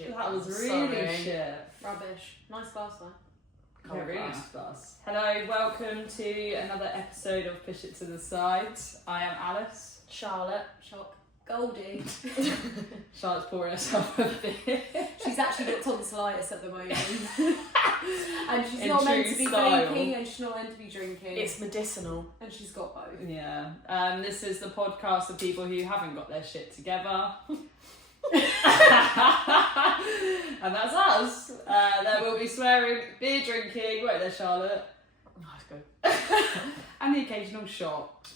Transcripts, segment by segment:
shit. That was really shit. Rubbish. Nice glass though. Yeah, really nice glass. Hello, welcome to another episode of Push It to the Side. I am Alice. Charlotte. Shock. Goldie. Charlotte's pouring herself a beer. She's actually got tonsillitis at the moment. And she's In not meant true to be style. vaping and she's not meant to be drinking. It's medicinal. And she's got both. Yeah. This is the podcast of people who haven't got their shit together. And that's us. There will be swearing, beer drinking, won't there, Charlotte? Oh, that's good. And the occasional shot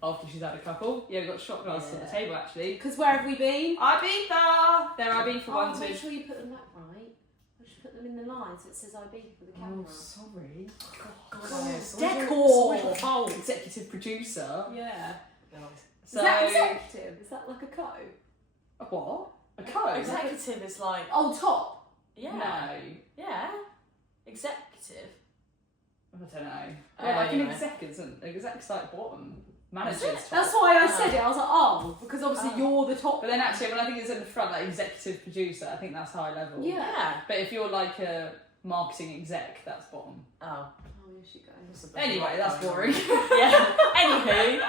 after she's had a couple. Yeah, we've got shot glasses at the table actually. Because where have we been? Ibiza! There are Ibiza ones make with... sure you put them back right. I should put them in the line so it says Ibiza with the camera. Oh, sorry. Decor! Oh, executive producer. Yeah. So, Is that executive? Is that like a co? A what? A code? Executive is like... Oh, top. Yeah. No. Yeah. Executive. I don't know. Yeah, like anyway. an exec isn't. Exec's like bottom. Managers. top. That's why I said it. I was like, oh, because obviously you're the top. But then actually, when I think it's in the front, like executive producer, I think that's high level. Yeah. But if you're like a marketing exec, that's bottom. Oh. Oh, here she goes. Anyway, that's boring. Yeah. Anywho.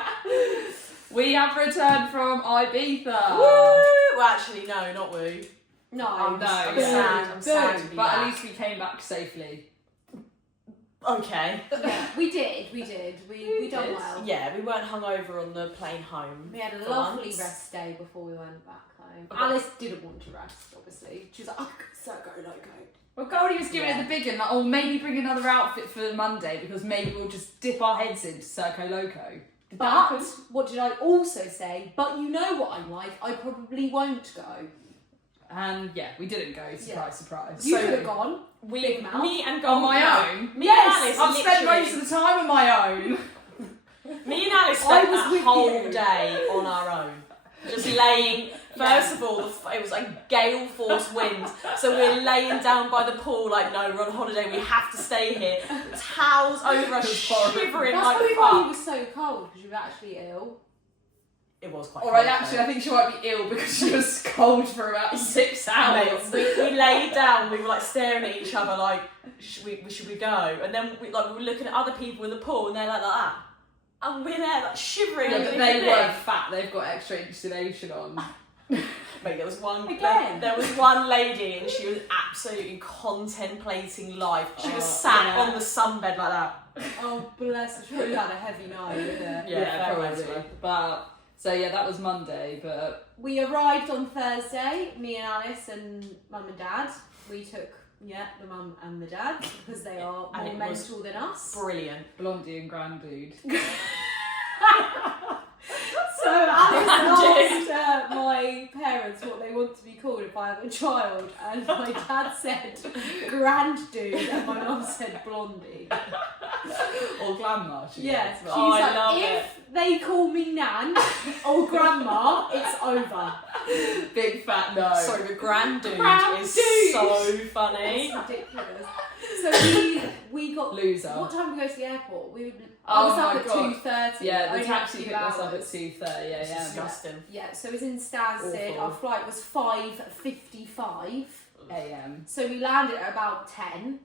We have returned from Ibiza. Woo! Well, actually, no, not woo. No, I'm no, sad. yeah. I'm sad to be But back. at least we came back safely. Okay. Yeah, we did. We done did. well. Yeah, we weren't hungover on the plane home. We had a for lovely once. rest day before we went back home. Okay. Alice didn't want to rest, obviously. She was like, so go. Well, Goldie was giving it the big one, like, oh, maybe bring another outfit for Monday because maybe we'll just dip our heads into Circo Loco. Did that But, happen? what did I also say? But you know what I'm like, I probably won't go. And yeah, we didn't go. Surprise, surprise. You So- could have gone. Big mouth. Me and On Goldie. my own? Me Yes, and Alice I've spent literally- most of the time on my own. Me and Alice I spent was that with whole you. day on our own. Just laying, first of all, it was like gale force winds. So we're laying down by the pool, like, no, we're on holiday, we have to stay here. Towels over us, shivering That's like probably why you fuck. were so cold, because you were actually ill. It was quite Alright, cold, actually, I think she might be ill because she was cold for about 6 though. hours. Mate, we laid down, we were like staring at each other like, should we go? And then we were looking at other people in the pool and they're like that. And we're there like shivering. Yeah, but and they everything. weren't fat, they've got extra insulation on. Mate, there was one Again. there was one lady and she was absolutely contemplating life. She was sat yeah. on the sunbed like that. Oh, bless her. She probably had a heavy night, yeah. Yeah, fair probably. play. But, so yeah, that was Monday, but We arrived on Thursday, me and Alice and Mum and Dad. We took, the mum and the dad, because they are And more it was mental than us. Brilliant. Blondie and Grand Dude. So Alice asked my parents what they want to be called if I have a child, and my dad said Grand Dude, and my mum said Blondie. Or Grandma, she Yes, gets, she's but- Oh, I like, love if they call me Nan or Grandma, it's over. Big fat no. Sorry, the grand dude Grand is dude. so funny. It's ridiculous. So we got Loser. What time did we go to the airport? I Oh was up my at God. 2:30. Yeah, the only taxi a few picked us up at hours. 2:30, yeah, It's yeah. disgusting. Yeah, so it was in Stansted. Awful. Our flight was 5:55. AM. So we landed at about 10.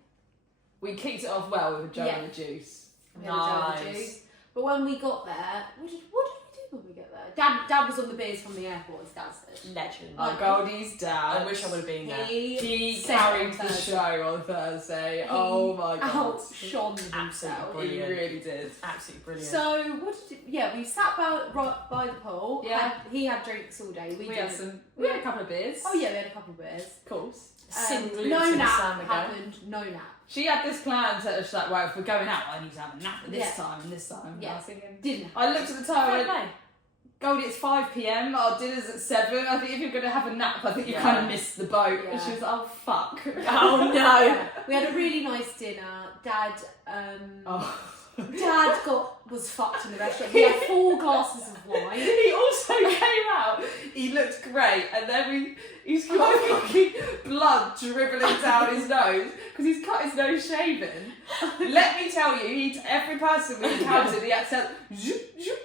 We kicked it off well with a Joe Yeah. and the juice. We had a Java Nice. juice. But when we got there, what did we do when we get there? Dad was on the beers from the airport, as Dad said. Legend. Oh, Goldie's dad. I wish I would have been there. He said carried on the Thursday. show on Thursday. Oh my god. Outshone Absolutely himself. brilliant. He really did. Absolutely brilliant. So we sat by the pool. Yeah. He had drinks all day. We had a couple of beers. Oh yeah, we had a couple of beers. Of course. Sin glutes no in the nap sand ago. happened. No nap. She had this plan to, she's like, well, if we're going out, I need to have a nap at this Yeah. time and this time. And I Yeah. was thinking, Didn't. I looked at the time Fair and went, play. Goldie, it's 5 p.m. Our dinner's at 7. I think if you're going to have a nap, I think you Yeah. kind of missed the boat. Yeah. And she was like, oh, fuck. Oh no. We had a really nice dinner. Dad. Oh. Dad was fucked in the restaurant. He had 4 glasses of wine. He also came out, he looked great, and then he's got fucking blood dribbling down his nose because he's cut his nose shaving. Let me tell you, every person we encountered, he had to say, zoop, zoop,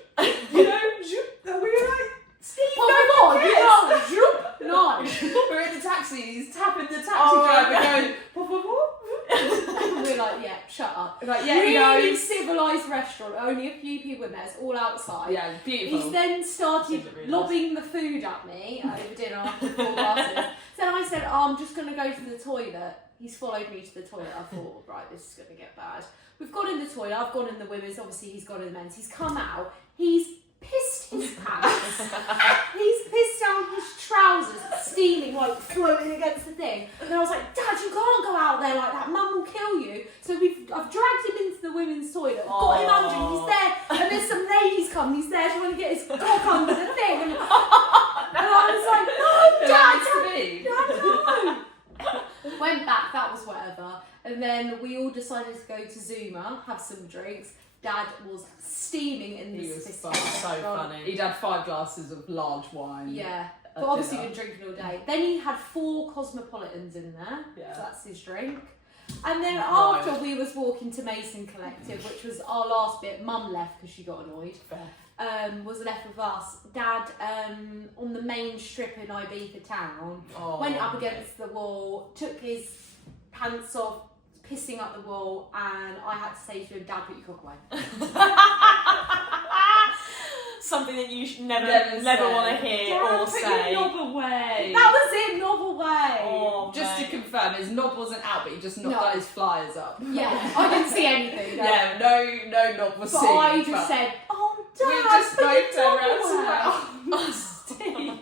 zoop, and we were like, Steve, Oh my god, no, no, no. we're in the taxi, he's tapping like, yeah, really civilised restaurant, only a few people in there, it's all outside. Yeah, beautiful. He's then started Didn't realise. lobbing the food at me over dinner after 4 glasses. So then I said, I'm just going to go to the toilet. He's followed me to the toilet. I thought, right, this is going to get bad. We've gone in the toilet, I've gone in the women's, obviously he's gone in the men's. He's come out, he's pissed his pants. He's pissed down his trousers, steaming, like floating against the thing. And I was like, Dad, you can't go out there like that, Mum will kill you. So I've dragged him into the women's toilet, got him under, he's there, and there's some ladies come, he's there trying to get his cock under the thing. And I was like, no, Dad, no. Went back, that was whatever. And then we all decided to go to Zuma, have some drinks. Dad was steaming in He this was So restaurant. funny. He'd had 5 glasses of large wine. Yeah, at but obviously dinner. been drinking all day. Then he had 4 Cosmopolitans in there, Yeah. so that's his drink. And then Right. after we was walking to Mason Collective, which was our last bit, Mum left because she got annoyed. Was left with us. Dad, on the main strip in Ibiza town, Oh. went up against the wall, took his pants off, pissing up the wall, and I had to say to him, Dad, put your cock away. Something that you should never Never want to say. hear Dad, or put say. your knob away. That was it, knob away. Oh, Just to mate. confirm, his knob wasn't out, but he just knocked No. out his flyers up. Yeah, I didn't see anything. No. Yeah, no knob was But seen. I just but said, oh, Dad, we just put both your turned around knob to away. Steve.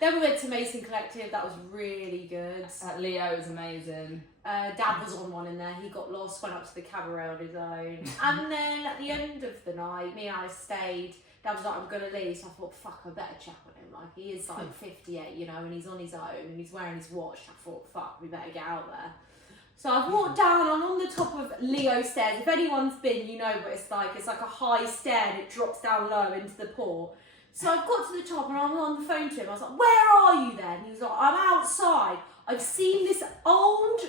Then we went to Mason Collective, that was really good. Leo was amazing. Dad was on one in there, he got lost, went up to the cabaret on his own. And then at the end of the night, me and Alice stayed. Dad was like, I'm gonna leave, so I thought, fuck, I better check on him. Like, he is like 58, you know, and he's on his own, and he's wearing his watch. I thought, fuck, we better get out there. So I've walked down, I'm on the top of Leo stairs. If anyone's been, you know what it's like. It's like a high stair and it drops down low into the port. So I've got to the top and I'm on the phone to him. I was like, where are you then? He was like, I'm outside. I've seen this old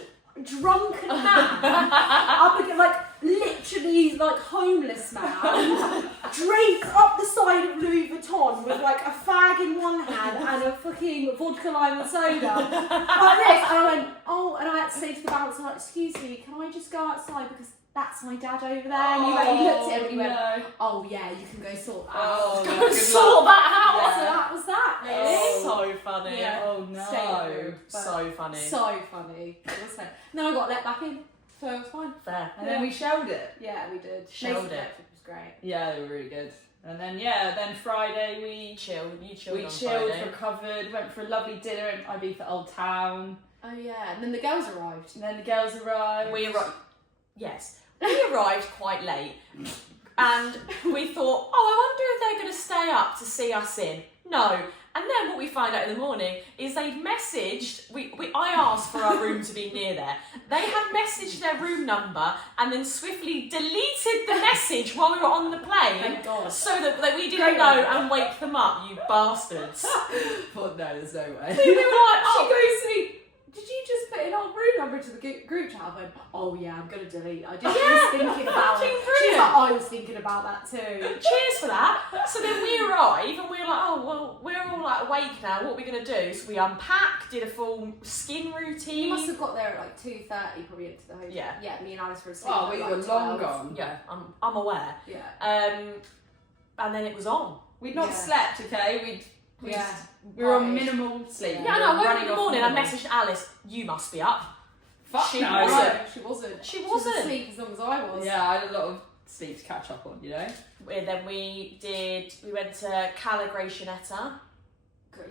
drunken man up against, like, literally like homeless man, draped up the side of Louis Vuitton with like a fag in one hand and a fucking vodka lime and soda like this. And I went, oh, and I had to say to the bouncer, like, excuse me, can I just go outside because that's my dad over there? And he looked at him and he went, oh yeah, you can go sort that out. Oh, Go good sort luck. that out. Yeah. So that was that, really. So funny. Yeah. Oh no. Stay but So funny. so funny. It was so. And then I got let back in, so it was fine. Fair. And then we shelled it. Yeah, we did. Shelled Mason it. Collective was great. Yeah, they were really good. And then then Friday we Chilled. You chilled we on chilled, Friday. recovered, went for a lovely dinner in Ibiza Old Town. Oh yeah, and then the girls arrived. And then the girls arrived. We arrived. Yes, we arrived quite late, and we thought, oh, I wonder if they're going to stay up to see us in. No. And then what we find out in the morning is they'd messaged. I asked for our room to be near there. They had messaged their room number and then swiftly deleted the message while we were on the plane, Thank God. so that we didn't Great know idea. and wake them up. You bastards. Thought, no, there's no way. We were like, She oh. goes to me, did you just put in our room number to the group chat? I went, oh yeah, I'm going to delete. I just was thinking about it. fucking She's brilliant. like, I was thinking about that too. Cheers for that. So then we arrive and we're like, oh, well, we're all like awake now. What are we going to do? So we unpacked, did a full skin You routine. must have got there at like 2:30 probably into the hotel. Yeah. Yeah, me and Alice were asleep. Oh, at we like were 12. long gone. Yeah, I'm aware. Yeah. And then it was on. We'd not Yeah. slept, okay? Yeah. We were on Right. minimal sleep. Yeah, We no, I were woke up running in the off morning. I minimal. messaged Alice, you must be up. Fuck She no. wasn't. No, she wasn't. She was wasn't. asleep as long as I was. Yeah, I had a lot of sleep to catch up on, you know? And then we went to Cala Gracianetta.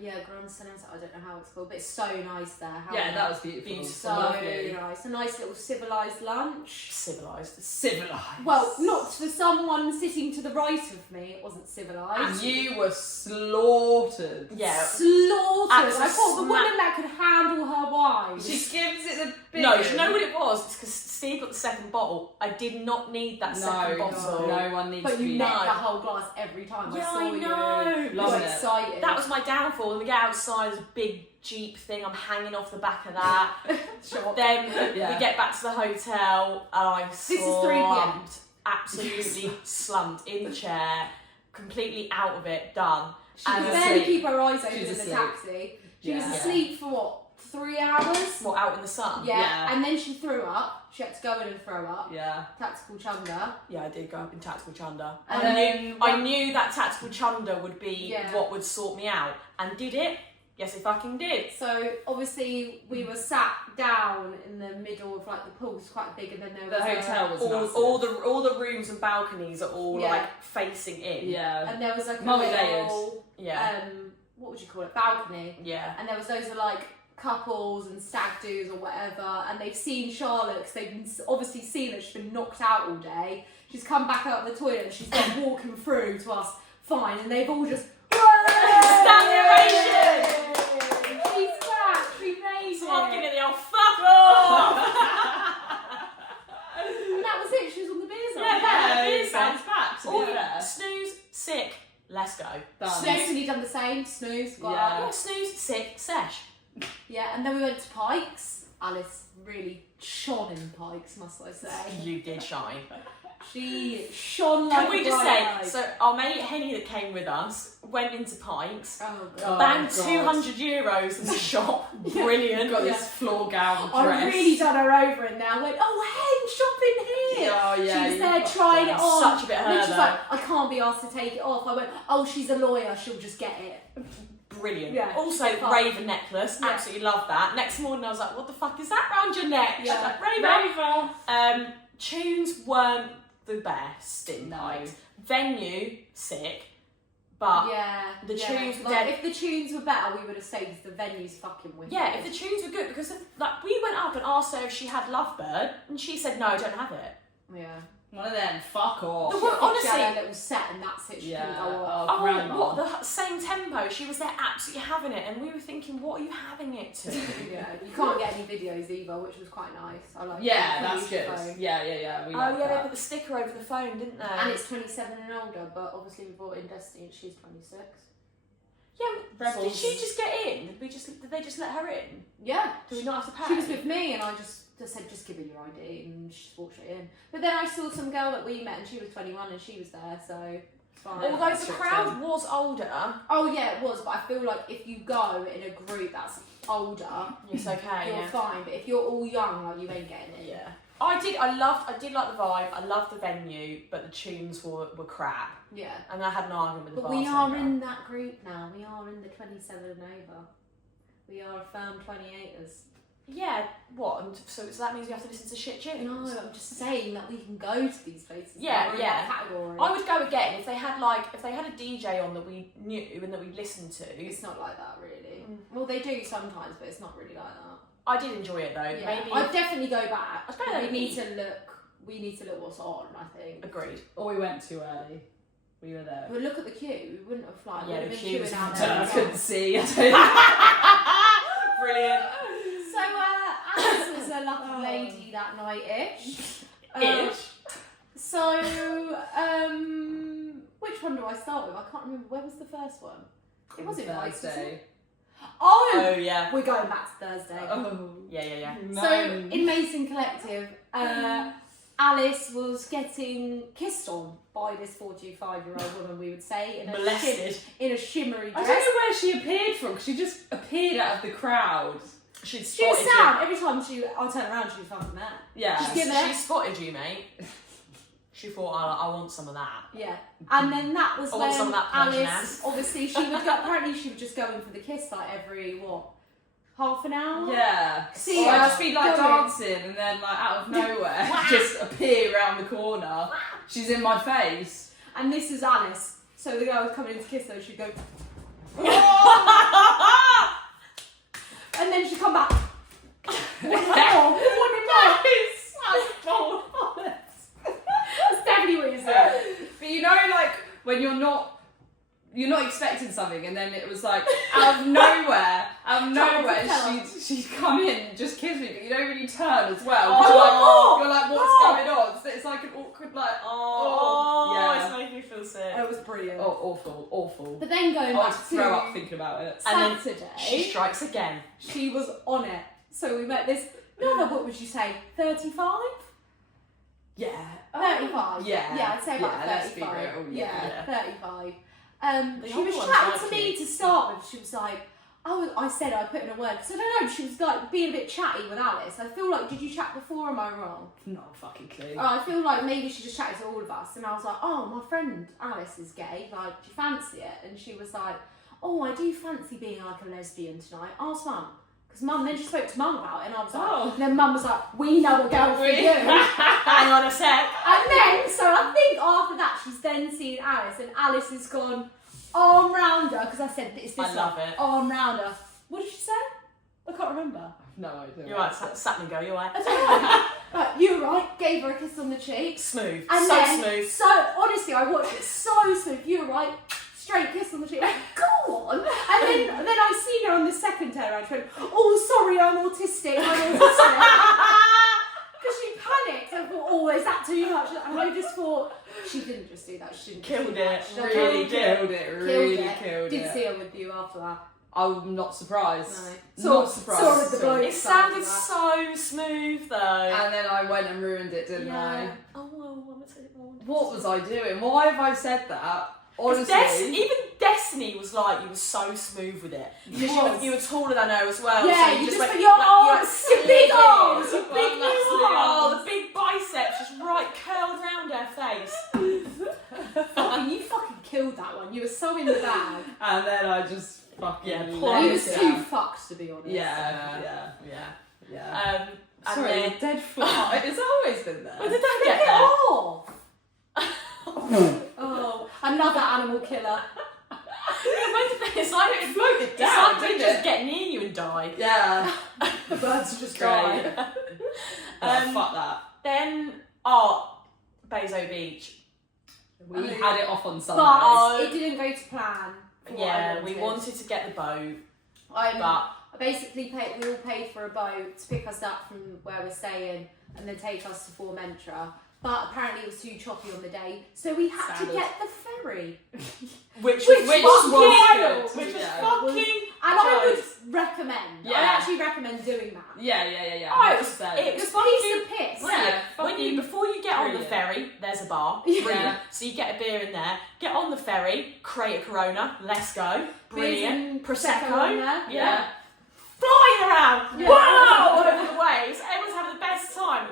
Yeah, Grand Senenza, I don't know how it's called, but it's so nice there. How Yeah, that was beautiful. Beautiful. so Lovely. nice. A nice little civilised lunch. Civilised. Civilised. Well, not for someone sitting to the right of me, it wasn't civilised. And you were slaughtered. Yeah. Slaughtered. Absolute I thought the smack. woman that could handle her wine. She gives it the big. No, do you know what it was? It's because Steve got the second bottle. I did not need that second bottle. No one needs But to you be. met No. the whole glass every time Yeah, I saw I you. know. You Loving were it. excited. That was my downfall. And we get outside, there's a big Jeep thing. I'm hanging off the back of that. Shock. Then Yeah. we get back to the hotel and I This is 3 p.m. slumped. Absolutely slumped in the chair, completely out of it, done. She And could asleep. barely keep her eyes open She was in the asleep. taxi. She was Yeah. asleep for what, 3 hours. What, out in the sun? Yeah. And then she threw up. She had to go in and throw up. Yeah. Tactical chunder. Yeah, I did go up in tactical chunder. And I knew that tactical chunder would be what would sort me out. And did it? Yes, it fucking did. So obviously we were sat down in the middle of like the pool. It's quite big, and then there was The hotel was massive. all the rooms and balconies are all like facing in. Yeah. And there was like a Multi-layered. little, Yeah. what would you call it? Balcony. Yeah. And there was those are like couples and stag do's or whatever, and they've seen Charlotte because they've obviously seen that she's been knocked out all day. She's come back out of the toilet and she's then walking through to us fine, and they've all just Standing ovation! She's back, she made Fucking it. in the old fuck off! And that was it, she was on the beer side. Yeah, it sounds back to be fair. Snooze, sick, let's go. Done. Snooze, and you done the same. Snooze, got Yeah. up. Yeah, snooze, sick, sesh. Yeah, and then we went to Pikes. Alice really shone in Pikes, must I say. You did shine. She shone like Can we a just bright say, light. so our mate Henny that came with us went into Pikes, Oh, Oh, God. banged God. €200 in the shop. Brilliant. Got this floor gown dress. I really done her over and now went, oh, Hen, shop in here. Oh, yeah. She was you there got trying it that. on. Such a bit of And then her, she's though. like, I can't be asked to take it off. I went, oh, she's a lawyer, she'll just get it. Brilliant. Yeah. Also, Fun. raven necklace. Yeah. Absolutely love that. Next morning I was like, what the fuck is that round your neck? She's Yeah. like, raven. Tunes weren't the best in No. Pikes. Venue, sick. But Yeah. the yeah. tunes were like, dead. if the tunes were better, we would have stayed because the venue's fucking wicked. yeah, if the tunes were good, because like we went up and asked her if she had Lovebird, and she said no, I don't have it. Yeah. One of them, fuck off. The wo- Honestly, she honestly, had a little set and that's it. She couldn't Yeah. go off. Oh, grandma. what the same tempo? She was there absolutely having it, and we were thinking, what are you having it to? Yeah, you can't get any videos either, which was quite nice. I like. Yeah, the that's good. phone. Yeah. We Oh like yeah, they that. put the sticker over the phone, didn't they? And it's 27 and older, but obviously we brought in Destiny and she's 26. yeah. Did Rebels. she just get in? Did they just let her in? Yeah. Do we not have to pay? She was with me and I just said, just give her your ID and she just walked straight in. But then I saw some girl that we met and she was 21 and she was there, so it's fine. Yeah. Although the Strict crowd in. was older, Oh yeah, it was, but I feel like if you go in a group that's older, it's okay. you're Yeah. fine. But if you're all young, like you ain't getting it. Yeah. I did like the vibe. I loved the venue, but the tunes were crap. Yeah. And I had an argument with the But we bartender. are in that group now. We are in the 27 and over. We are a firm 28ers. Yeah. What? And so that means we have to listen to shit tunes. No, I'm just saying that we can go to these places. Yeah, We're in yeah. that category. I would go again if they had a DJ on that we knew and that we listened to. It's not like that really. Mm. Well, they do sometimes, but it's not really like that. I did enjoy it though. Yeah. Maybe. I'd definitely go back. I'd go but there we and need eat. to look. We need to look what's on. I think. Agreed. Or we went too early. We were there. But look at the queue. We wouldn't have like. Yeah, we'd the have queue been was queuing out fucked there. I up. couldn't see. Brilliant. So Alice was a lucky lady that night-ish. Ish. So which one do I start with? I can't remember. Where was the first one? It was Ibiza. Thursday. Oh, Oh yeah. we're going back to Thursday. Oh. Yeah. So in Mason Collective, Alice was getting kissed on by this 45-year-old woman, we would say, in a, Molested. in a shimmery I dress. don't know where she appeared from, because she just appeared out of the crowd. She'd She was spotted down. Every time I turned around, she was fucking there. Yeah. She's you. giving it. She spotted you, mate. She thought, I want some of that. Yeah. And then that was I want some when of that Persian Alice, ass. obviously, she would go, apparently she would just go in for the kiss like every, half an hour? Yeah. See, Or I'd just be like going. dancing and then like out of nowhere just appear around the corner. She's in my face. And this is Alice. So the girl was coming in to kiss her, she'd go, and then she'd come back. One more. That's definitely what you said. But you know, like when you're not expecting something, and then it was like out of nowhere, she'd come in and just kiss me, but you don't really turn as well. Oh. You're like, what's going on? So it's like an awkward, like, It's yeah. making me feel sick. It was brilliant. Oh, awful. But then going I want back to to throw up thinking about it. And then Saturday, She strikes again. she was on it. So we met this, what would you say, 35? Yeah. 35. Yeah. Yeah, I'd say about Yeah, let's be 35. real, yeah, yeah. 35. The She older was ones chatting like to me you. to start with. She was like, I said I put in a word because I don't know. She was like being a bit chatty with Alice. I feel like, did you chat before? Am I wrong? Not a fucking clue. I feel like maybe she just chatted to all of us, and I was like, oh, my friend Alice is gay. Like, do you fancy it? And she was like, oh, I do fancy being like a lesbian tonight. Ask Mum. Because Mum, then she spoke to Mum about it, and I was like, and then Mum was like, we know a girl for you. Hang on a sec. And then, so I think after that, she's then seen Alice, and Alice has gone arm round her, because I said, it's this I love it. arm round her. What did she say? I can't remember. No idea. You're right, sat me go, you're right. I don't know. Right, you were right, gave her a kiss on the cheek. Smooth, And so then, smooth. So, honestly, I watched it so smooth. You were right, straight kiss on the cheek. Go on. And then I seen her on the second turnaround. She went, oh, sorry, I'm autistic. Because she panicked. I thought, oh, is that too much? And I just thought, she didn't just do that. She didn't Killed do it. that. She Really Killed it. Really killed it. Didn't see her with you after that. I'm not surprised. No. Not surprised. Saw her with the bloke. It sounded so smooth though. And then I went and ruined it, didn't I? Oh, well, I'm excited. What was I doing? Why have I said that? Honestly. Even Destiny was like, you were so smooth with it. Because you were taller than her as well. Yeah, so you just went, put your arms, like, your big slid arms, in. your big Oh, new arms. the big biceps just right curled around her face. You fucking killed that one. You were so in the bag. And then I just fucking Yeah, let You it was down. too fucked, to be honest. Yeah. And Sorry, then, dead fly. It's always been there. where did that Get get it there? off. Oh, another animal killer. It's like It floated it's down, like they didn't just it? get near you and die. Yeah. The birds just Great. die. Fuck that. Then, Bezo Beach. We had it off on Sunday. But it didn't go to plan. for what I Yeah, we wanted to get the boat, but I basically we all paid for a boat to pick us up from where we're staying and then take us to Formentera. But apparently it was too choppy on the day, so we had Standard. to get the ferry. which was was wild. which was Yeah. fucking. And I would recommend. I Yeah. actually recommend doing that. Yeah. Oh, it was 100%. it was It's a fucking. piece of piss. Yeah. When you before you get on the brilliant. ferry, there's a bar. Yeah. Brilliant. So you get a beer in there. Get on the ferry, create a Corona. Let's go. Brilliant. Prosecco. in there. Yeah. Flying around. Yeah. Wow! Over the waves. Everyone's having the best time.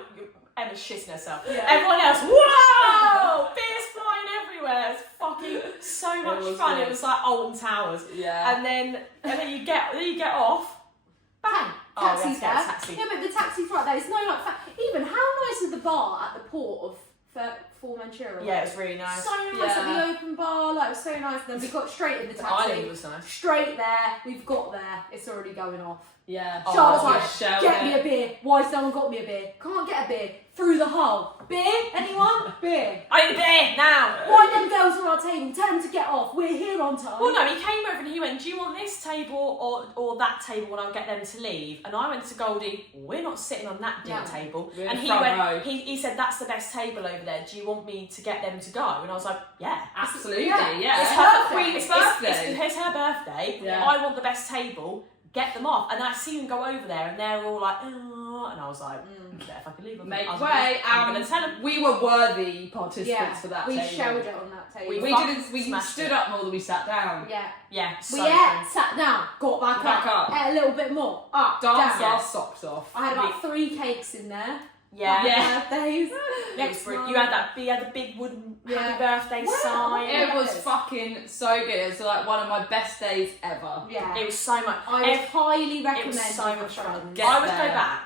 Emma's shitting herself. Yeah. Everyone else, whoa! Beers flying everywhere. It's fucking so much was fun. good. It was like Alton Towers. Yeah. And then you get off. Bang. Oh, we had Taxi's to get a there. taxi. Yeah, but the taxi's right there. It's no like even how nice is the bar at the port of Formentera? Yeah, it was really nice. So nice at the open bar, like it was so nice. And then we got straight in the The taxi. island was nice. Straight there, we've got there. It's already going off. Yeah. Oh, Charlotte's yeah. like, Shell get me it. a beer. Why's no one got me a beer? Can't get a beer. Through the hole. Beer? Anyone? Beer. I need a beer now. Why them girls on our table? Tell them to get off. We're here on time. Well, no, he came over and he went, do you want this table or that table and I'll get them to leave? And I went to Goldie, we're not sitting on that dinner No. table. We're in And the he front went, row. he said, that's the best table over there. Do you want me to get them to go? And I was like, yeah. Absolutely. Yeah. Yeah. It's her Perfect. queen's birthday. It's her birthday. Yeah. I want the best table. Get them off. And I see them go over there and they're all like, and I was like, yeah, if I could leave them. Make I was way. I'm going to tell them. We were worthy participants yeah, for that we table. showed it on that table. We We fucking didn't. We smashed stood it. up more than we sat down. Yeah. Yeah, We so ate, fun. sat down, got back up. ate a little bit more, up, Danced down. our socks off. I had about 3 cakes in there. Yeah. Yeah. Birthdays. It was Next brilliant. month. You had the big wooden Yeah. happy birthday Wow. sign. It was Yes. fucking so good. It was like one of my best days ever. Yeah. It was so much. I would highly recommend it was so with much fun. friends. Get I would go there. back.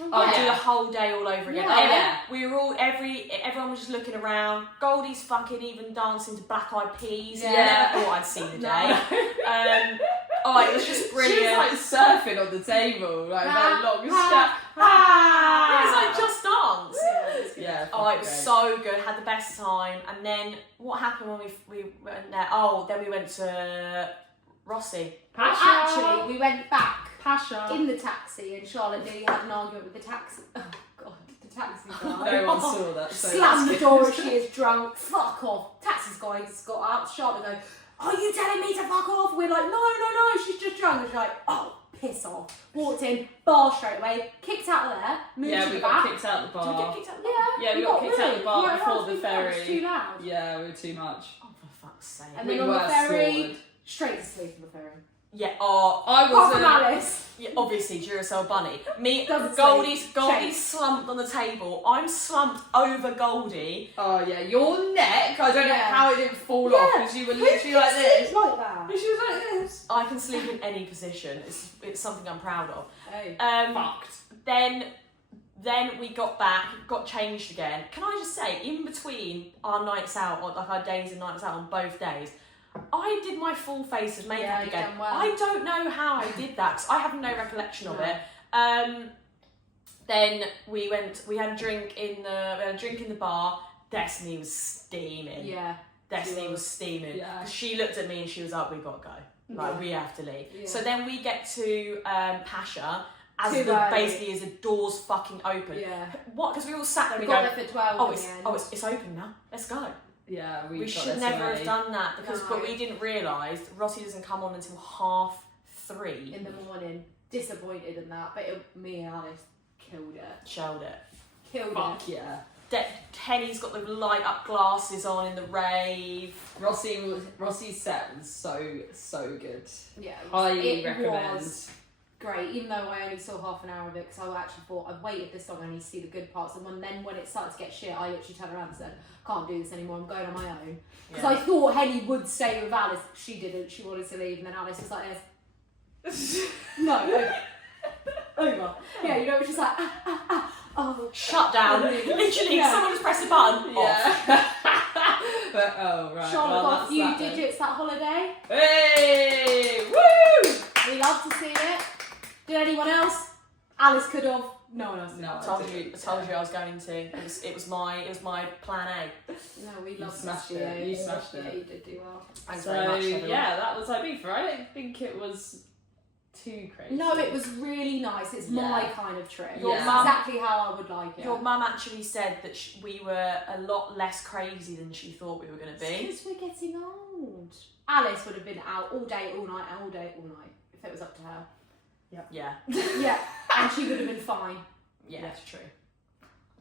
Oh, I'd do yeah. the whole day all over again. Yeah. Oh, yeah. We were all everyone was just looking around. Goldie's fucking even dancing to Black Eyed Peas. Yeah. Never thought I'd see the No. day. It was just She brilliant. was like surfing on the table, like that long ha, It was like just dance. Yeah, it was good. Yeah. Oh, it was so good. Had the best time. And then what happened when we went there? Oh, then we went to Rossi. Well, actually, we went back Pasha. in the taxi and Charlotte nearly had an argument with the taxi. Oh, God, the taxi guy. No one saw that. So Slammed the that's door good. as she is drunk. Fuck off. Taxi's guy got out. Charlotte go, are you telling me to fuck off? We're like, no, she's just drunk. And she's like, oh, piss off. Walked in, bar straight away, kicked out of there, moved Yeah, to we the got back. kicked out the Did we bar. get kicked out? Yeah, We got kicked out the bar Yeah, before last the week that was ferry. too loud. Yeah, we were too much. Oh, for fuck's sake. And We then on the were ferry, slaughtered. straight to sleep on the ferry. Yeah, I Apart was from Alice. yeah, obviously Duracell bunny. Me, Doesn't Goldie's say slumped on the table. I'm slumped over Goldie. Oh yeah, your neck. I don't know Yeah. how it didn't fall Yeah. off because you were literally like this. Sleep like that. And she was like this. I can sleep in any position. It's something I'm proud of. Oh. Fucked. Then we got back, got changed again. Can I just say, in between our nights out, or like our days and nights out on both days, I did my full face of makeup Yeah, you again. done well. I don't know how I did that because I have no recollection of No. it. Then we had a drink in the bar. Destiny was steaming. Yeah. Destiny was steaming. Yeah. She looked at me and she was like, "We gotta go. Like, Yeah. we have to leave." Yeah. So then we get to Pasha. As Too the, early. basically as the doors fucking open. Yeah. What? Because we all sat there We and got go, there for 12 "Oh, in it's the end. it's open now. Let's go." Yeah, We got should there too never early. have done that No. but we didn't realise Rossi doesn't come on until 3:30. In the morning. Disappointed in that. But me and Alice killed it. Shelled it. Killed Fuck it. yeah. Kenny's got the light up glasses on in the rave. Rossi's set was so good. Yeah. Highly it recommend. was great, even though I only saw half an hour of it because I actually thought I've waited this long and I need to see the good parts. And when it started to get shit, I literally turned around and said, "Can't do this anymore. I'm going on my own." Because I thought Henny would stay with Alice. She didn't. She wanted to leave, and then Alice was like, "No, over." Yeah, you know, she's like, oh, Shut down. Literally, Yeah. someone just pressed a button. Off. Yeah. But oh right. Charlotte well, got a that's few that then. digits that holiday. Hey! Woo! We love to see it. Did anyone else? Alice could have. No one else. No, I told you I was going to. It was my plan A. No, we love to smashed see it. it. You smashed Yeah, it. you did do well. Thanks So very much, everyone. yeah, that was Ibiza. I don't think it was too crazy. No, it was really nice. It's my kind of trip. Your It's mum- exactly how I would like it. Your mum actually said that we were a lot less crazy than she thought we were going to be. Because we're getting old. Alice would have been out all day, all night, all day, all night, if it was up to her. Yeah, Yeah, and she would have been fine. yeah, it's true.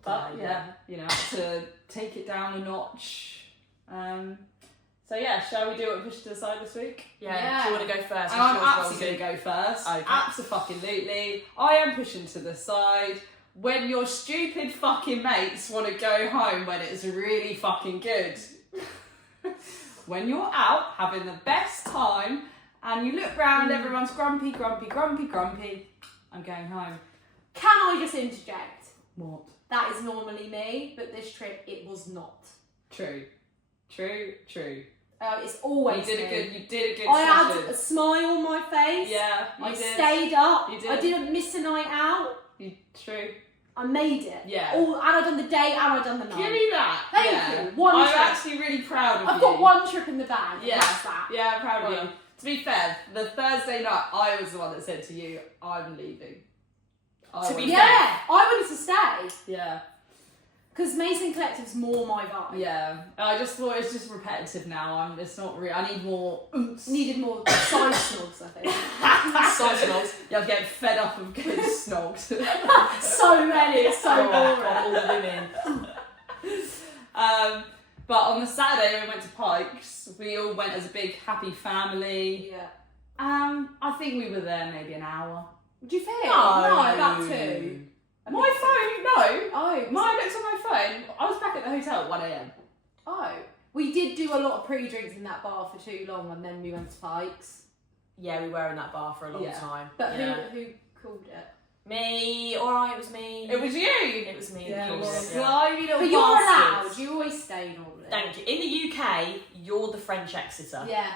But yeah, you know, to take it down a notch. So yeah, shall we do what we pushed to the side this week? Yeah. Do you want to go first? And I'm What's yours, absolutely Goldie? going to go first. Okay. Absolutely. I am pushing to the side when your stupid fucking mates want to go home when it's really fucking good. When you're out having the best time and you look round, everyone's grumpy. I'm going home. Can I just interject? What? That is normally me, but this trip it was not. True. It's always You me. did a good I had session. a smile on my face. Yeah, you I did. stayed up. You did. I didn't miss a night out. True. I made it. Yeah. And I done the day and I done the night. Give me that. Thank yeah. you. One I'm trip. actually really proud of I've you. got one trip in the bag. Yeah. That's that. Yeah, I'm proud of Well. you. To be fair, the Thursday night, I was the one that said to you, I'm leaving. To be Yeah, I wanted to stay. Yeah. Because Mason Collective's more my vibe. Yeah. I just thought it's just repetitive now. It's not real. I need more oomph. Needed more side snogs, I think. Side snogs. Yeah, I'm getting fed up of good snogs. So many, it's so Oh, boring. God, all the women. But on the Saturday when we went to Pikes, we all went as a big happy family. Yeah. I think we were there maybe an hour. Do you think? No. about 2. My phone, no. Oh, I looked on my phone. I was back at the hotel at 1 a.m. Oh. We did do a lot of pre-drinks in that bar for too long and then we went to Pikes. Yeah, we were in that bar for a long Yeah. time. But yeah. who called it? Me, alright, it was me. It was you. It was me. Yeah, that well, called it, yeah. slimy little But you're allowed. bastards. You always stay normally. Thank you. In the UK, you're the French Exeter. Yeah.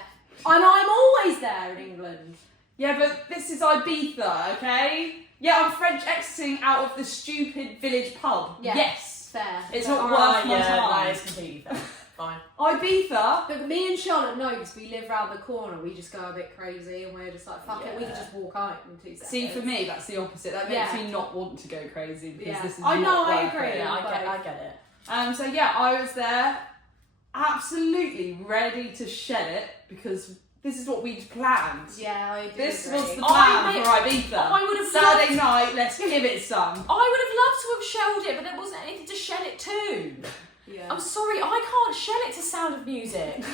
And I'm always there in England. Yeah, but this is Ibiza, okay? Yeah, I'm French exiting out of the stupid village pub. Yeah. Yes. Fair. It's Fair. not Alright, worth my yeah, time. that is completely fair. Fine. Ibiza. But me and Charlotte know because we live round the corner. We just go a bit crazy and we're just like, fuck it, we can Yeah. just walk out in 2 seconds. See, for me, that's the opposite. That makes Yeah. me not want to go crazy because Yeah. this is I know, not I worth agree. it. Yeah, I get it. So yeah, I was there, absolutely ready to shed it because this is what we'd planned. Yeah, I do. This agree. was the plan for I Ibiza. would have Saturday night, let's give it some. I would have loved to have shelled it, but there wasn't anything to shell it to. Yeah. I'm sorry, I can't shell it to Sound of Music.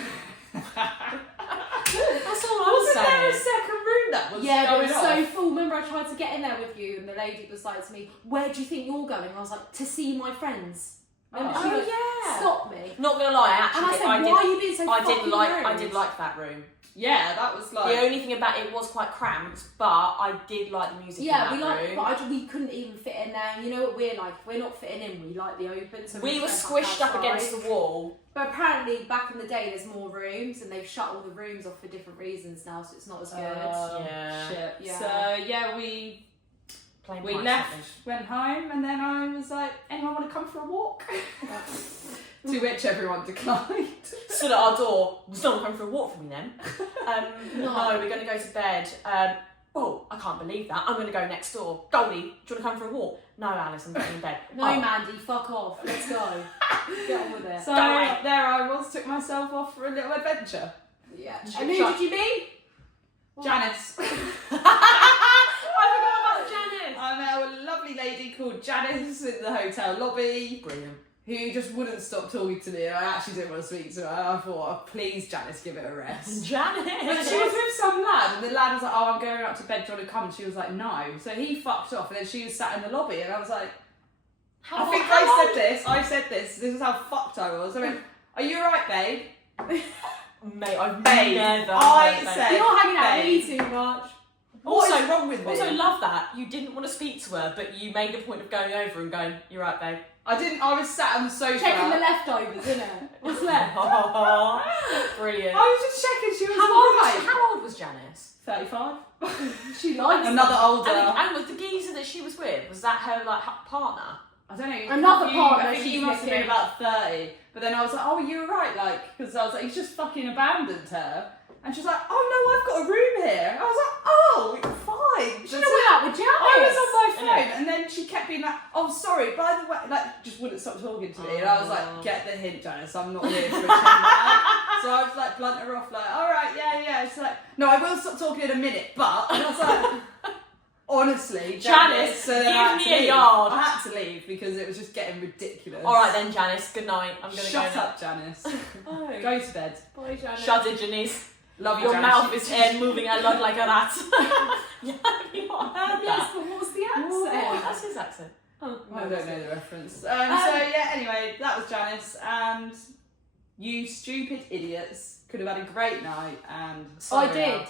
That's all I'm Wasn't there a saying. second room was Yeah, but going it was off. so full. Remember, I tried to get in there with you, and the lady was like to me, "Where do you think you're going?" And I was like, "To see my friends." And Oh. she Oh like, yeah. stopped me. Not gonna lie, And actually, I said, I "Why did. are you being so I fucking did like. rude?" I did like that room. Yeah, that was like. The only thing about it was quite cramped, but I did like the music Yeah, in we that like, room. but we couldn't even fit in there. You know what we're like? If we're not fitting in, we like the open. So We were just went squished back up against outside. the wall. But apparently, back in the day, there's more rooms, and they've shut all the rooms off for different reasons now, so it's not as good. Yeah. Shit. Yeah. So yeah, we Plain we white left, something. went home, and then I was like, anyone want to come for a walk? To which everyone declined. Stood at our door. Was no one coming for a walk for me then? No, we're going to go to bed. Oh, I can't believe that. I'm going to go next door. Goldie, do you want to come for a walk? No, Alice, I'm getting in bed. No, Oh. Mandy, fuck off. Let's go. Get on with it. So Go away. there I was, took myself off for a little adventure. Yeah. Did And you who try- did you meet? Janice. I forgot about Janice. I met a lovely lady called Janice in the hotel lobby. Brilliant. Who just wouldn't stop talking to me. I actually didn't want to speak to her. I thought, oh, please, Janice, give it a rest. But Janice. she was with some lad, and the lad was like, oh, I'm going up to bed, do you want to come? And she was like, no. So he fucked off, and then she was sat in the lobby, and I was like, How I think how I said this, this is how fucked I was. I went, are you alright, babe? Mate, I've Babe, never I heard that. said- You're hanging out with Babe. me too much. What Also- is wrong with me? Also, love that. You didn't want to speak to her, but you made a point of going over and going, you're right, babe. I was sat on the sofa. Checking the leftovers, innit? What's left? Brilliant. I was just checking she was alright. How old was Janice? 35. She likes Another that. older. And was the geezer that she was with, was that her like partner? I don't know. Another partner, I think he she's must have been looking. about 30. But then I was like, oh, you're right, like, because I was like, he's just fucking abandoned her. And she's like, oh no, I've got a room here. I was like, oh, fine. She went out with Janice. I was on my phone, Innit? and then she kept being like, oh, sorry, by the way, like, just wouldn't stop talking to me. And I was like, get the hint, Janice, I'm not here for a chin now. So I was like, blunt her off, like, all right, yeah. She's like, no, I will stop talking in a minute, but. And I was like, honestly, Janice, so then I had give to me a leave. yard. I had to leave because it was just getting ridiculous. All right then, Janice. Good night. I'm gonna Shut go now. up, Janice. Oh. Go to bed. Bye, Janice. Shut it, Janice. Love you, Your Janice. mouth is moving a lot like a rat. Yeah, have you not heard Yes, that? but what was the Oh, accent? that's his accent. Oh, I don't know the reference. So yeah, anyway, that was Janice, and you stupid idiots could have had a great night, and I did.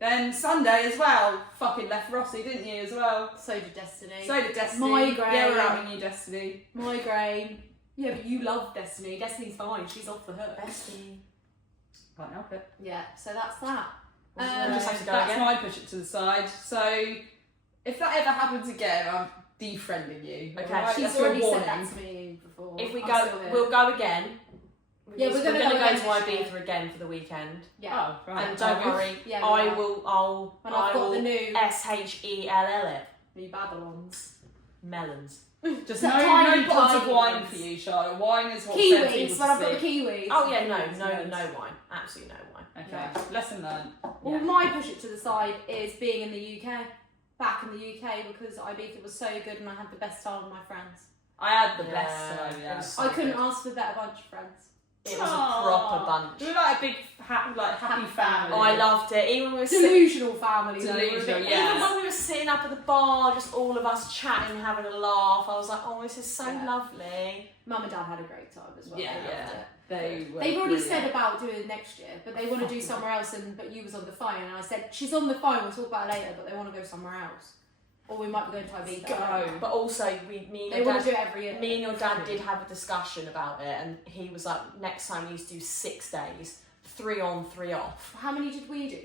then Sunday as well. Fucking left Rossi, didn't you, as well? So did Destiny. So did Destiny. Migraine. Yeah, we're having you, Destiny. Migraine. Yeah, but you love Destiny. Destiny's fine. She's off the hook. Bestie. Can't help it. Yeah, so that's that. We'll just have to go That's again. my push it to the side. So if that ever happens again, I'm defriending you. Okay. alright? She's That's your already said warning. that to me before. If we I'm go, still here. we'll go again. Yeah, we're gonna go go again to next year. Ibiza again for the weekend. Yeah. Oh, right. And don't Okay. worry, Yeah, we I are. will. I'll. And I I've got will the new SHELL it. the Babylons. Just Is no that tiny, bottles of tiny wine ones? for you, Charlotte. Wine is what sends people Kiwis. to When I've got the sleep. kiwis. Oh yeah, no Kiwis. wine. Absolutely no wine. Okay, No. lesson learned. Well, my push it to the side is being in the UK. Back in the UK because Ibiza was so good and I had the best time with my friends. I had the Yeah, best time, it yeah. was so I couldn't good. ask for a better bunch of friends. It was a Aw. proper bunch. We were like a big, happy Happy family. Oh, I loved it. Even when we were sitting. Delusional family. though. Delusional, We're a bit- yeah. Even when we were sitting up at the bar, just all of us chatting, having a laugh, I was like, oh, this is so Yeah. lovely. Mum and Dad had a great time as well. Yeah, They loved yeah. it. They've They've already said about doing it next year, but they want to do somewhere else. But you was on the phone, and I said she's on the phone. We'll talk about it later. But they want to go somewhere else, or we might be going to Ibiza. Go. But also, me and They your want to dad, do it every year. me and your dad did have a discussion about it, and he was like, next time we used to do 6 days, 3 on, 3 off. How many did we do?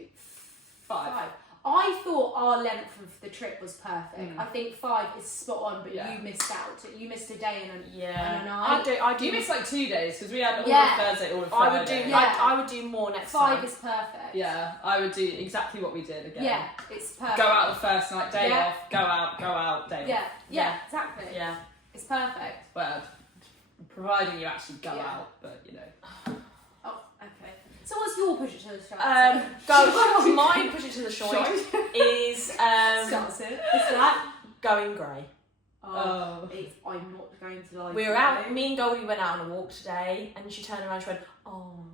5. I thought our length of the trip was perfect. Mm. I think 5 is spot on, but Yeah. you missed out. You missed a day and Yeah, and a I night. do. You missed like 2 days because we had all Yeah. of Thursday, all of I Friday. would do. Yeah. I would do more next 5 time. is perfect. Yeah, I would do exactly what we did again. Yeah, it's perfect. Go out the first night, day Yeah. off, go out, day off. Yeah, Yeah. exactly. Yeah. It's perfect. Well, providing you actually go Yeah. out, but you know. Oh, okay. So what's your push it to the side? Go. My push it to the joint is Starts it. It's that. going grey. Oh. I'm not going to lie. We to were you. out. Me and Goldie went out on a walk today, and she turned around. And she went, "Oh,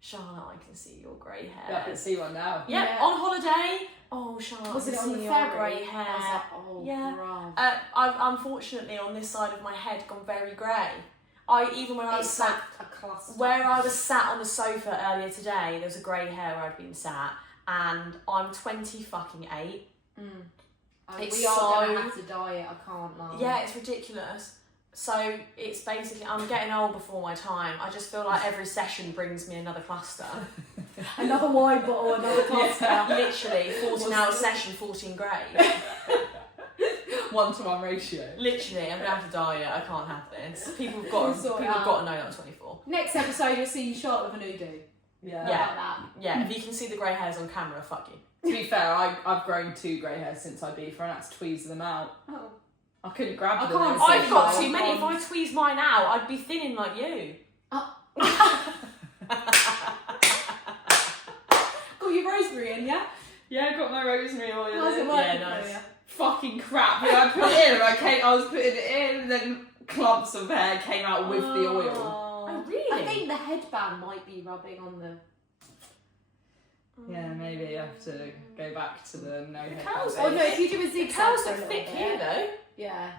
Charlotte, I can see your grey Yeah, I hair." can see one now. Yeah, Yeah. on holiday, oh, Charlotte, Was I it can on the see your ferry? grey hair. I was like, oh, Yeah. bruv. I've unfortunately on this side of my head gone very grey. Even when I was It's sat, like a cluster. where I was sat on the sofa earlier today, there was a grey hair where I'd been sat, and I'm 20 fucking 8. It's we are so- going to have to dye it, I can't lie. Yeah, it's ridiculous. So it's basically, I'm getting old before my time. I just feel like every session brings me another cluster. Another wine bottle, another cluster. Literally, 14-hour session, 14 grey. 1-to-1 ratio. Literally, I'm gonna have to dye it. I can't have this. People have got to know that I'm 24. Next episode, you'll see Charlotte with an Udo. Yeah. Yeah. Like that. Yeah, if you can see the grey hairs on camera, fuck you. To be fair, I've grown 2 grey hairs since Ibiza and I had to tweeze them out. Oh. I couldn't grab them. can't they were see so I've got short. too many. If I tweeze mine out, I'd be thinning like you. Got your rosemary in, yeah? Yeah, I got my rosemary oil How's it in. working Yeah, nice. for you? Fucking crap. Yeah, I put it in and I was putting it in and then clumps of hair came out with the oil. Oh, really? I think the headband might be rubbing on the... Yeah, maybe I have to go back to the no hair. curls- Oh no, if you do a The zigzag curls for a look little thick bit. here, though. Yeah.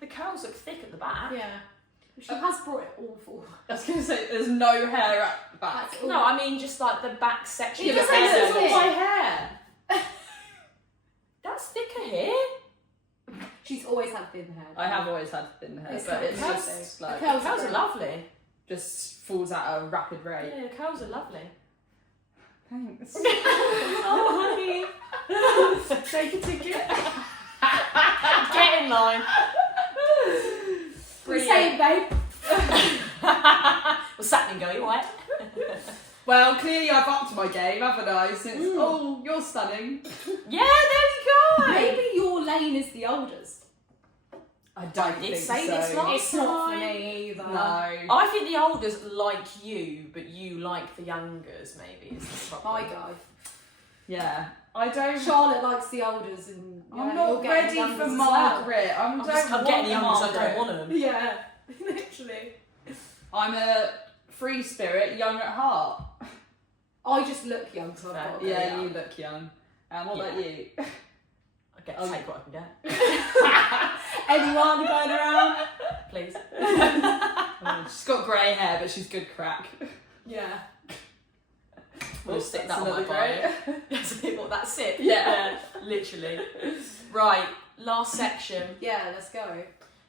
The curls look thick at the back. Yeah. She has brought it all forward. I was going to say, there's no hair at the back. That's all. No, I mean just like the back section. It of just the has hair. a It's all twist. my hair. That's thicker here. She's always had thin hair. I have always had thin hair, It's but it's not just the like, curls The curls are are lovely. just falls at a rapid rate. Yeah, the curls are lovely. Thanks. Oh, honey. Take a ticket. Get in line. We're saying, babe. What's happening, girl? You alright? Well, clearly I've upped my game, haven't I? Since oh, you're stunning. Yeah, there we go. Maybe your lane is the oldest. I don't did think say so. this last It's not for time. me either. No. I think the olders like you, but you like the youngers. Maybe is the problem. My guy. Yeah. I don't. Charlotte likes the olders, and I'm you're not getting ready youngers for as Margaret. I'm getting the youngers. I don't want them. Well. Yeah, literally. I'm a free spirit, young at heart. I just look young, so I've got to go Yeah, young. you look young. What about you? I get to take what I can get. Anyone going around? Please. She's got grey hair, but she's good crack. Yeah. We'll stick that That's on my another bio. grey. That's it. Yeah. Literally. Right, last section. Yeah, let's go.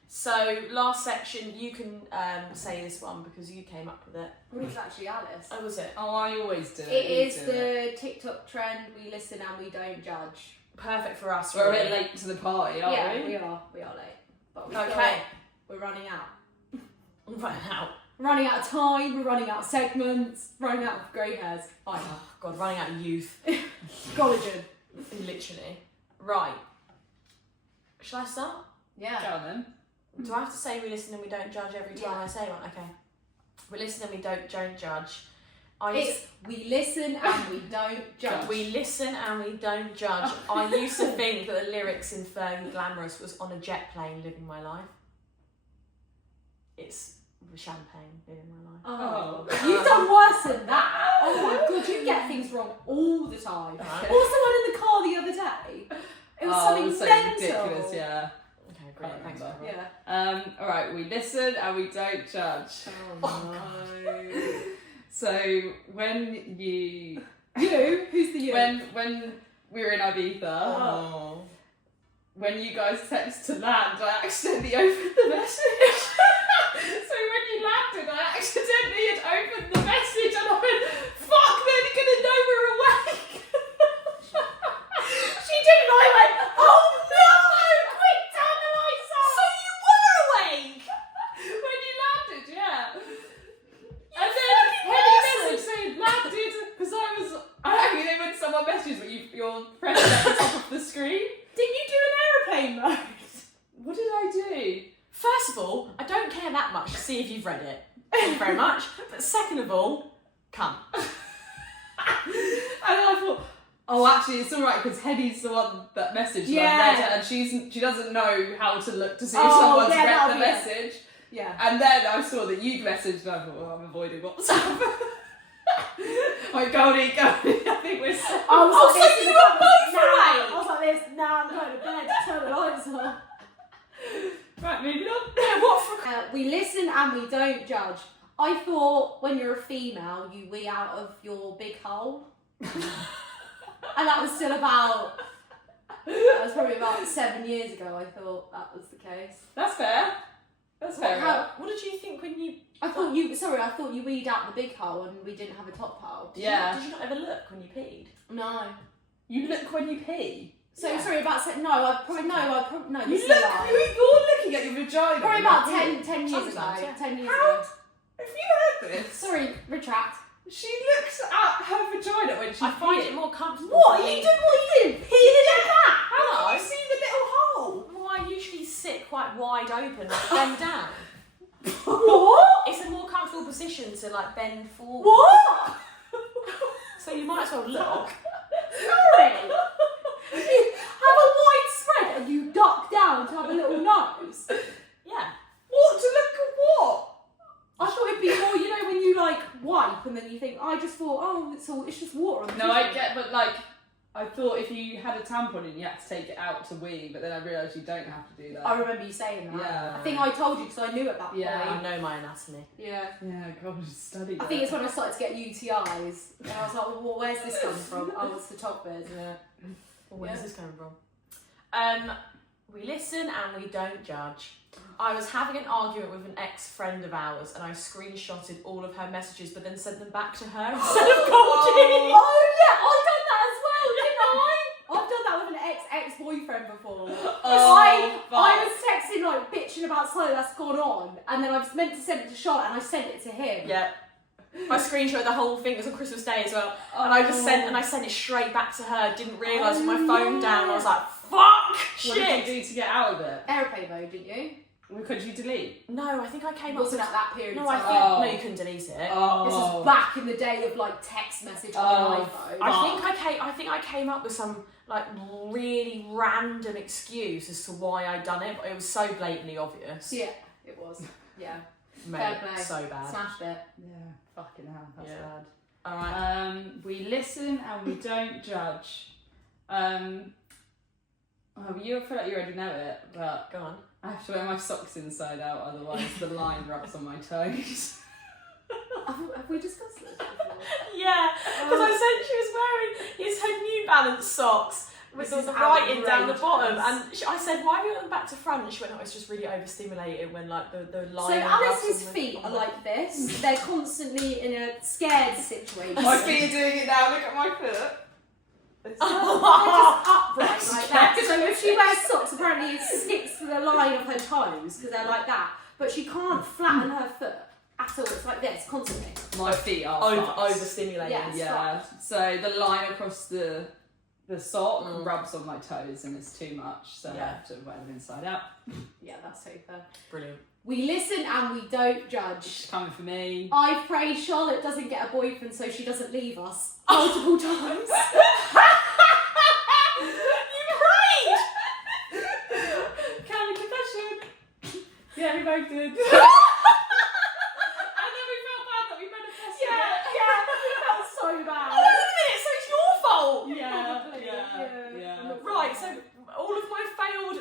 So, last section, you can say this one because you came up with it. Well, it's actually Alice. Oh, was it? Oh, I always do. It You is do the TikTok trend. We listen and we don't judge. Perfect for us. We're a really. bit late to the party, aren't Yeah, we? we are. We are late. But we've Okay. got- we're running out. Right now. Running out of time. We're running out of segments. Running out of grey hairs. I know. Oh, God, running out of youth. Collagen. Literally. Right. Shall I start? Yeah. Go on then. Do I have to say we listen and we don't judge every time I say one? Okay. We listen and we don't judge. It's we listen and we don't judge. We listen and we don't judge. I used to think that the lyrics in Fergie Glamorous was on a jet plane living my life. It's champagne living my life. Oh. You've done worse than that. Oh my god, you get things wrong all the time. Right. What was the one in the car the other day? It was something so mental. ridiculous, yeah. Okay, brilliant. Thanks. remember. Laura. Yeah. Alright, we listen and we don't judge. Oh no. So when you Who's the you? when we were in Ibiza, Oh. when you guys text to land, I accidentally opened the message. So when you landed, I accidentally had opened the message and I went, fuck, they're gonna know we're awake. She didn't. I went, oh no! Quick, turn the lights on! So you were awake? When you landed, yeah. You And then fucking when you person. messaged saying landed, because I mean, when someone messages but you're pressing at the top of the screen. Did you do an aeroplane mode? What did I do? First of all, I don't care that much to see if you've read it. Thank you very much. But second of all, come. And I thought, oh, actually, it's all right because Hetty's the one that messaged. Yeah. And I've read it, and she doesn't know how to look to see if Oh, someone's yeah, read that'll the be it. message. Yeah. And then I saw that you'd messaged, and I thought, well, I'm avoiding WhatsApp. Like, Goldie, I think we're so. Oh, Oh, so you were both we don't judge. I thought when you're a female, you wee out of your big hole. And that was still about... That was probably about 7 years ago, I thought that was the case. That's fair. That's fair. What did you think when you... I thought you weed out the big hole and we didn't have a top hole. Did you not ever look when you peed? No. You look when you pee? So Yeah. sorry about saying no. No. You This is look. a lie. You're looking at your vagina. Probably about 10 years ago. Sometimes, yeah. 10 years How? ago. Have you heard this? Sorry, retract. She looks at her vagina when she I find pees. it more comfortable. What? for You me. did what you did? Pee in the back? How can you see the little hole? Well, I usually sit quite wide open, like bend down. What? It's a more comfortable position to like bend forward. What? So you might as well look. Sorry. You have a wide spread and you duck down to have a little nose. Yeah. What? To look at what? I thought it'd be more, you know, when you like wipe and then you think, I just thought, oh, it's just water on the No, I tissue. get, but like, I thought if you had a tampon in, you had to take it out to wee, but then I realised you don't have to do that. I remember you saying that. Yeah. I think I told you because I knew at that Yeah. point. You know my anatomy. Yeah. Yeah, God, I just studied I that. think it's when I started to get UTIs. And I was like, well, where's this coming from? Oh, it's the top bit. Yeah. Well, where's Yeah. this coming from? We listen and we don't judge. I was having an argument with an ex-friend of ours and I screenshotted all of her messages but then sent them back to her instead of Goldie. Oh yeah, I've done that as well, didn't I? I've done that with an ex-boyfriend before. I was texting like bitching about something that's gone on and then I was meant to send it to Charlotte and I sent it to him. Yeah. I screenshotted the whole thing. It was on Christmas Day as well. And I just sent it straight back to her. Didn't realise with my phone down. I was like, fuck! What did Shit! you do to get out of it? Airplane mode, didn't you? Could you delete? No, I think I came It up wasn't with... at that period No, of I time. think... Oh. No, you couldn't delete it. Oh. This was back in the day of like text message on an iPhone. I think I came up with some like really random excuse as to why I'd done it, but it was so blatantly obvious. Yeah, it was. Yeah. Mate, Fair play. so bad. Smashed it. Yeah, fucking hell, that's Yeah. bad. All right. We listen and we don't judge. You feel like you already know it, but Go on. I have to wear my socks inside out, otherwise the line rubs on my toes. Have we discussed this before? Yeah, because I said she was wearing his New Balance socks with all This the is writing down the outrageous. bottom, and I said, "Why have you got them back to front?" And she went, "Oh, it's just really overstimulated when like the line." So rubs Alice's on the- feet are like this. They're constantly in a scared situation. My feet are doing it now, look at my foot. They're just upright like that. So if she wears socks, apparently it sticks to the line of her toes because they're like that. But she can't flatten her foot at all. It's like this constantly. My feet are fucked. overstimulated. Yeah. Yeah, so the line across the sock rubs on my toes and it's too much, so I have to wear them inside out. Yeah, that's so fair. Brilliant. We listen and we don't judge. It's coming for me. I pray Charlotte doesn't get a boyfriend so she doesn't leave us multiple times. You prayed. Can confession? Yeah, we both did. And then we felt bad that we manifested it. That was so bad. Wait a minute, so it's your fault. Yeah. Right, so all of my failed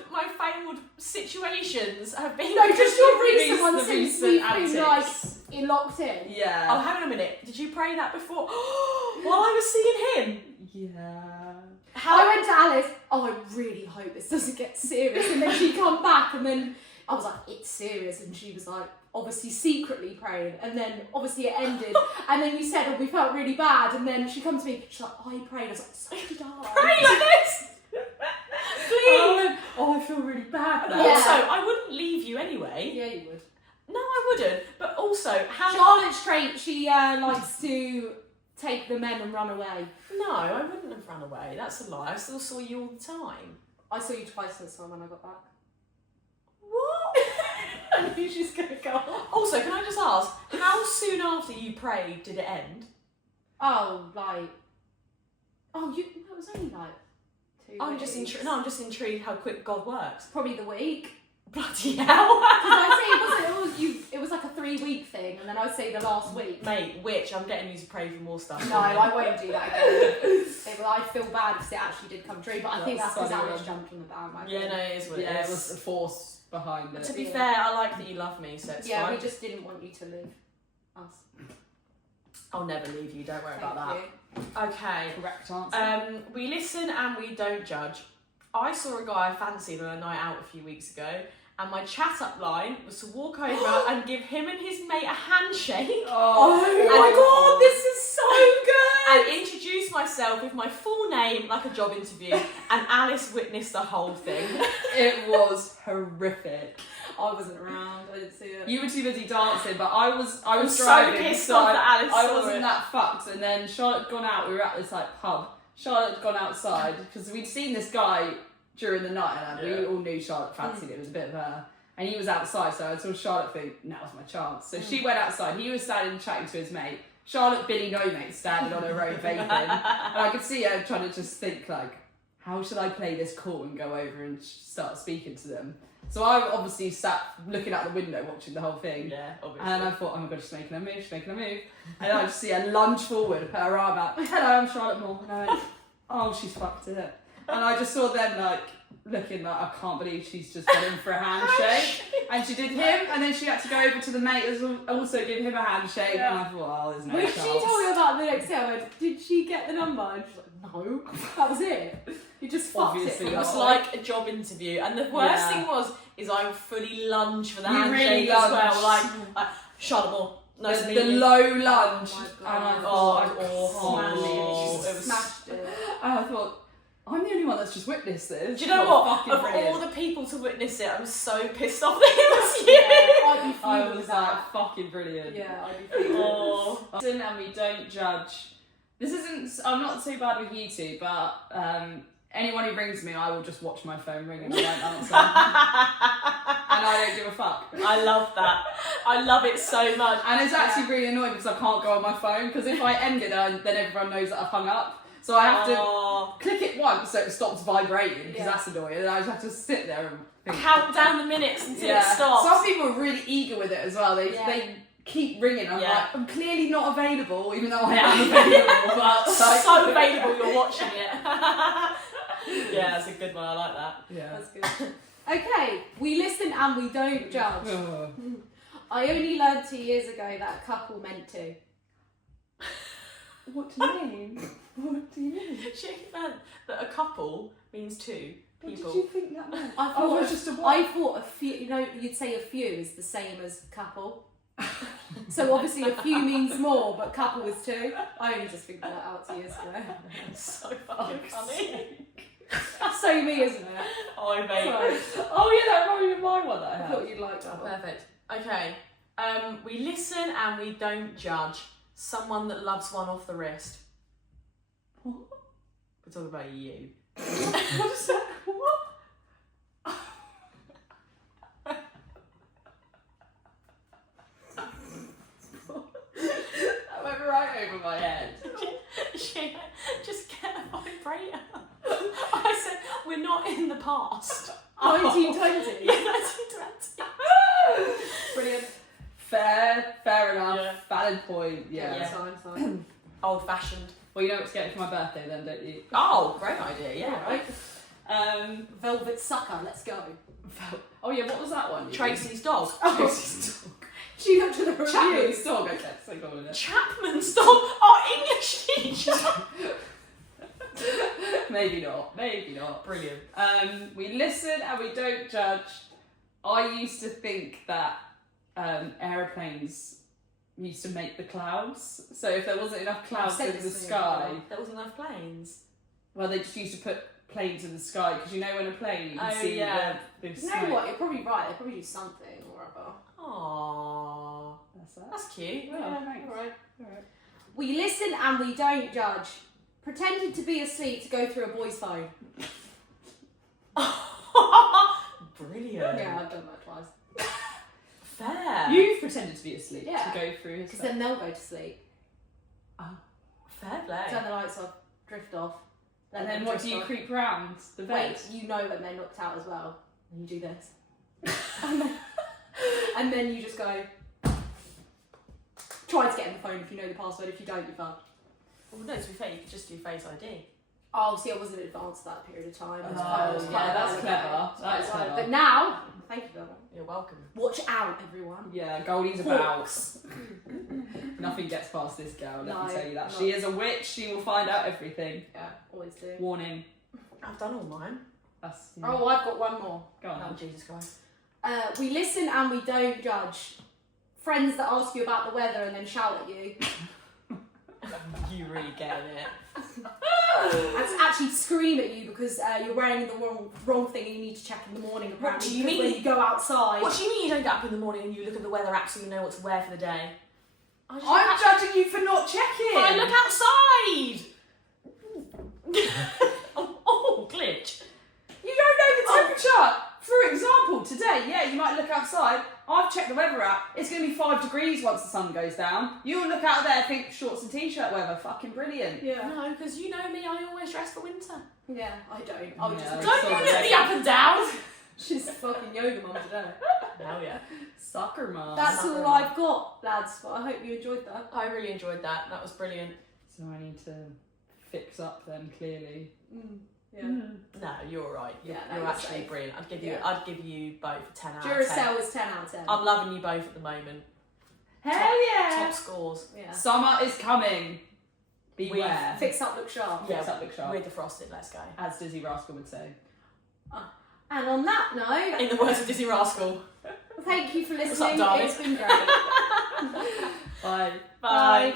situations have been. No, just your The recent one since recent we've been like antics. locked in. Oh, Yeah. hang on a minute. Did you pray that before? While I was seeing him. Yeah. I went to Alice, oh, I really hope this doesn't get serious. And then she'd come back and then I was like, it's serious. And she was like, obviously secretly praying. And then obviously it ended. And then you said, oh, we felt really bad. And then she comes to me, she's like, oh, you prayed. I was like, so did I. Pray like this. Please. Oh, I feel really bad now. Yeah. Also, I wouldn't leave you anyway. Yeah, you would. No, I wouldn't. But also, how? Charlotte's trait, she likes to take the men and run away. No, I wouldn't have run away. That's a lie. I still saw you all the time. I saw you twice this time when I got back. What? I knew she was going to go off. Also, can I just ask, how soon after you prayed did it end? Oh, like... Oh, it was only like 2 I'm just weeks. intrigued. No, I'm just intrigued how quick God works. Probably the week. Bloody hell! Because I say it was like a 3-week thing, and then I'd say the last week. Mate, which I'm getting you to pray for more stuff. No, I won't do that again. I feel bad because it actually did come true, but I think that's because funny, Alice yeah. jumped on the bandwagon. Yeah, no, it is what it Yeah, is. it was the force behind it. To be fair, I like that you love me, so it's Yeah, fine. we just didn't want you to leave us. I'll never leave you, don't worry Thank about that. you. Okay. Correct answer. We listen and we don't judge. I saw a guy I fancied on a night out a few weeks ago, and my chat up line was to walk over and give him and his mate a handshake. Oh my God, this is so good! And introduce myself with my full name like a job interview, and Alice witnessed the whole thing. It was horrific. I wasn't around, I didn't see it. You were too busy dancing, but I was so driving, pissed so off that Alice I saw wasn't it. that fucked. And then Charlotte had gone out. We were at this like pub. Charlotte had gone outside because we'd seen this guy during the night, and we all knew Charlotte fancied it. It was a bit of her, and he was outside. So I saw Charlotte think, now's my chance. So she went outside. He was standing chatting to his mate. Charlotte, Billy No Mate, standing on her own vaping, and I could see her trying to just think like, how should I play this cool and go over and start speaking to them? So I obviously sat looking out the window watching the whole thing. Yeah, obviously. And I thought, oh my god, she's making a move, she's making a move. And I just see her lunge forward, put her arm out. Hello, I'm Charlotte Moore. And I went, oh, she's fucked it. And I just saw them like looking like, I can't believe she's just gone in for a handshake. And she did him, and then she had to go over to the mate and also give him a handshake. Yeah. And I thought, oh, there's no When chance. she told me about the next day, I went, did she get the number? And she's like, no, that was it. You just fucked Obviously it. It was not. like a job interview, and the worst Yeah. thing is I fully lunge for the You handshake really as lunge. well, like Charlotte Moore. Nice to the meet you. low lunge. Oh my And I God. thought, Oh, I oh, can't. it was Smashed it. And I thought, I'm the only one that's just witnessed this. Do you know Oh, what? fucking Of brilliant. all the people to witness it, I was so pissed off that it was you. Yeah, I'd be I fuming was with that. like, fucking brilliant. Yeah, I'd be fuming. Oh. Listen, and we don't judge. This isn't, I'm not so bad with you two, but anyone who rings me, I will just watch my phone ring and I won't answer. And I don't give a fuck. I love that. I love it so much. And it's actually really annoying because I can't go on my phone, because if I end it, then everyone knows that I've hung up. So I have to click it once so it stops vibrating, because that's annoying, and I just have to sit there and think. Count down the minutes until it stops. Some people are really eager with it as well. They keep ringing. I'm like, I'm clearly not available, even though I am available. But so available, you're watching it. Yeah, that's a good one. I like that. Yeah. That's good. Okay, we listen and we don't judge. Oh. I only learned 2 years ago that a couple meant to. What do you mean? What do you mean? She meant that a couple means two What people. did you think that meant? I Oh, thought, it's just a one. I thought a few, you know, you'd say a few is the same as couple. So obviously a few means more, but couple is two. I only just figured that out 2 years ago. So fucking funny. So me, isn't it? Oh, mate. Sorry. Oh yeah, that reminded me of my one that I I had. thought you'd like that one. Perfect. Okay. We listen and we don't judge. Someone that loves one off the wrist. What? We're talking about you. What is that? What? That went right over my head. She just get a vibrator. I said, we're not in the past. 1920. Yeah, 1920. Brilliant. Fair enough. Yeah. Valid point. Yeah. Yeah. Fine. Old fashioned. Well, you know what to get for my birthday then, don't you? Oh, great idea. Yeah, right. Velvet sucker, let's go. Oh yeah, what was that one? Tracy's dog. Tracy's dog. She looked at the reviews. Chapman's dog. Okay, so go with it. Chapman's dog. Our English teacher. Maybe not. Maybe not. Brilliant. We listen and we don't judge. I used to think that aeroplanes used to make the clouds. So if there wasn't enough clouds in the sky, There wasn't enough planes. well, they just used to put planes in the sky, because you know when a plane you can Oh, see yeah. the You smoke. know what? You're probably right. They probably do something or other. Aww. That's that. That's cute. Yeah, thanks. Alright. Alright. We listen and we don't judge. Pretended to be asleep to go through a boy's phone. Brilliant. Yeah, I've done that twice. Fair. You've pretended to be asleep Yeah. to go through his Because then they'll go to sleep. Fair play. Turn the lights off, drift off. And then what do you creep round the bed? Wait, you know when they're knocked out as well. And you do this. And then you just go. Try to get in the phone if you know the password. If you don't, you're fucked. Well, no, to be fair, you could just do Face ID. Oh, see, I wasn't advanced at that period of time. Oh, It was quite- it was yeah, quite a that's while clever. ago. That is Right, clever. But now, thank you, Bill. You're welcome. Watch out, everyone. Yeah, Goldie's about. Nothing gets past this girl, let No, me tell you that. no. She is a witch, she will find out everything. Yeah, always do. Warning. I've done all mine. That's, Oh, I've got one more. go on. Oh, Jesus Christ. We listen and we don't judge. Friends that ask you about the weather and then shout at you. You really getting it. And actually scream at you because you're wearing the wrong thing and you need to check in the morning apparently. What do you because mean? when you go outside? What do you mean you don't get up in the morning and you look at the weather app so you know what to wear for the day? I'm judging you for not checking! I look outside! oh, glitch. You don't know the temperature! For example, today, yeah, you might look outside. I've checked the weather app. It's going to be 5 degrees once the sun goes down. You'll look out there, think shorts and t-shirt weather. Fucking brilliant. Yeah. No, because you know me, I always dress for winter. Yeah, I don't. I would Yeah, just Don't you look me up and down? She's fucking yoga mum today. Hell yeah. Soccer mom. That's Soccer all mum. I've got, lads. But I hope you enjoyed that. I really enjoyed that. That was brilliant. So I need to fix up then, clearly. Yeah. No, you're alright. You're, Yeah, no, you're you're actually safe. brilliant. Yeah. I'd give you both a 10 out of 10. Duracell is 10 out of 10. I'm loving you both at the moment. Hell yeah! Top scores. Yeah. Summer is coming. Beware. Fix up, look sharp. Yeah. Fix up, look sharp. With the frosted, let's go. As Dizzy Rascal would say. And on that note, In the words of Dizzy Rascal. thank you for What's listening. up, darling? It's been great. Bye. Bye. Bye.